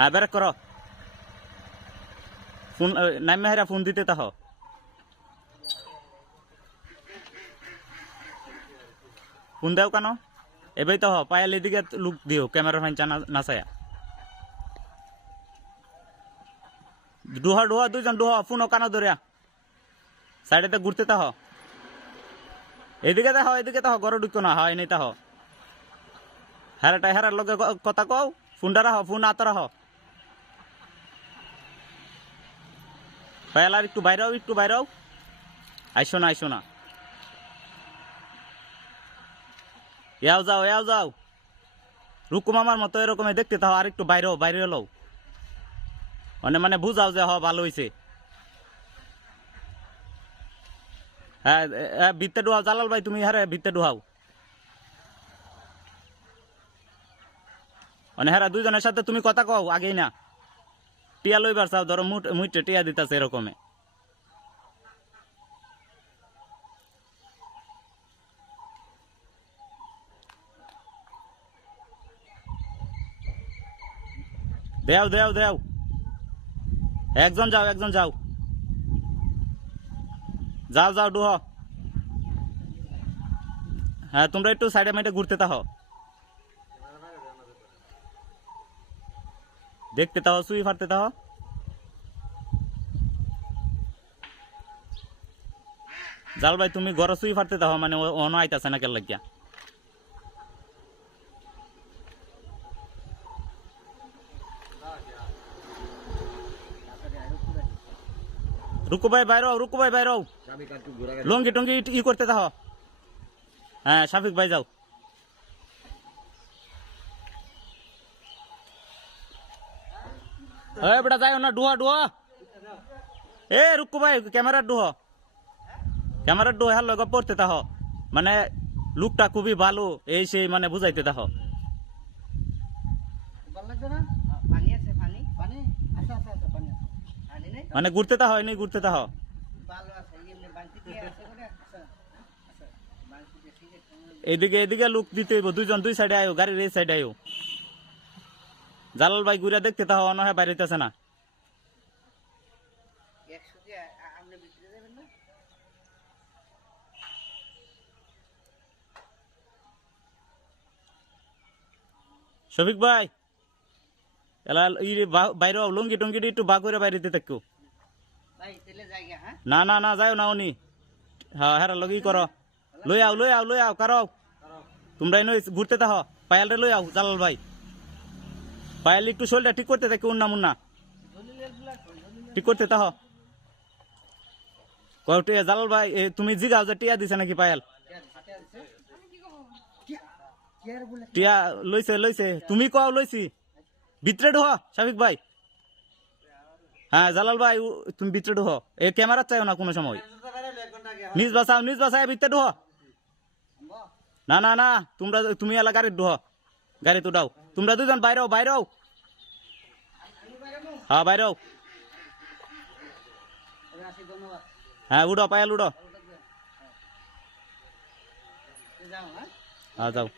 হ্যাঁ ব্রেক করো। ফোন নাইমে হেরা ফোন দিতে তাহ। ফোন দেও কেন? এবার তো পায়াল এদিকে লুক দিও ক্যামেরা ফাইনচা নাচায়া। ডুহা ডুহা দুইজন ডুহা ফোন কানো ধরিয়া সাইডেতে ঘুরতে তাহ। এদিকে তাহ ঘর ঢুকতো না। হয় নেই তাহ হেরাটাই হেরার লগে কথা কও। ফোনটা রাহ, ফোন আত রাহ। পায়াল আর একটু বাইরেও, একটু বাইরেও। আইসো না, আইসো না। যাও যাও, যাও যাও। রুকুম আমার মতো এরকম দেখতে তাও আর একটু বাইরেও, বাইরে এলো মানে বুঝাও যে ভালো হয়েছে। হ্যাঁ ভিত্তে ডুহাও জালাল ভাই, তুমি হ্যাঁ ভিত্তে ডুহাও। মানে হ্যাঁ দুইজনের সাথে তুমি কথা কও আগেই না। টিয়া লইবার চাও, ধরো মুইটে টিয়া দিতেছে এরকমে। দেও দেও দেও। একজন যাও, একজন যাও। যাও যাও ডুহ। হ্যাঁ তোমরা একটু সাইডে মাইডে ঘুরতে তাহ, দেখতে তাহ, সুই ফারতে তাহ। জাল ভাই তুমি ঘর সুই ফারতে তাহ, মানে অন আইতাছে না কেন লাগিয়া। রুকু ভাই বাইরও, রুকু ভাই বাইরও। লঙ্গি টঙ্গি ই করতে তাহ। হ্যাঁ শাফিক ভাই যাও। বেটা যাই না, ডুহা ডুহা। এ রুকু ভাই ক্যামেরার ডুহ, ক্যামেরার ডুহ হ্যাঁ লগে পড়তে তাহ। মানে লুকটা খুবই ভালো, এই সেই মানে বুঝাইতে তাহ। মানে ঘুরতে তাহ, এনে ঘুরতে তাহ। এদিকে এদিকে লুক দিতে হইব, দুইজন দুই সাইডে আয়ো, গাড়ির এই সাইডে আয়ো। জালাল ভাই ঘুরে দেখতে তাহ, অনহে বাইরেতেছে না। শফিক ভাই এলা বাইরে লুঙ্গি টুঙ্গি একটু বা করে বাইরে থাকো। না না না যাও না উনি। হ্যাঁ হ্যাঁ লগে করো, লই আও লই আও লই আও কারো। তোমরা নই ঘুরতে তাহ, পায়াল রে লই আও। জালাল ভাই পায়াল একটু শরীরটা ঠিক করতে থাকি, উন্না মুন্না ঠিক করতে তাহ। কয়টিয়া জালাল ভাই তুমি জিগাও যে টিয়া দিছে নাকি পায়াল? টিয়া লইছে লইছে, তুমি কও লইছি। ভিতরে ঢুহ শাফিক ভাই। হ্যাঁ জালাল ভাই তুমি ভিতরে ঢুহ, এ ক্যামেরা চাইও না কোনো সময়। নিজ বাসাও, নিজ বাসায় ভিতরে ঢুহ। না না না তোমরা তুমি এলা গাড়ির ঢুহ, গাড়ি তো দাও। তোমরা দুজন বাইরেও, বাইরেও। হ্যাঁ বাইরেও। হ্যাঁ উড়ো পায়াল উড়ো। হ্যাঁ যাও।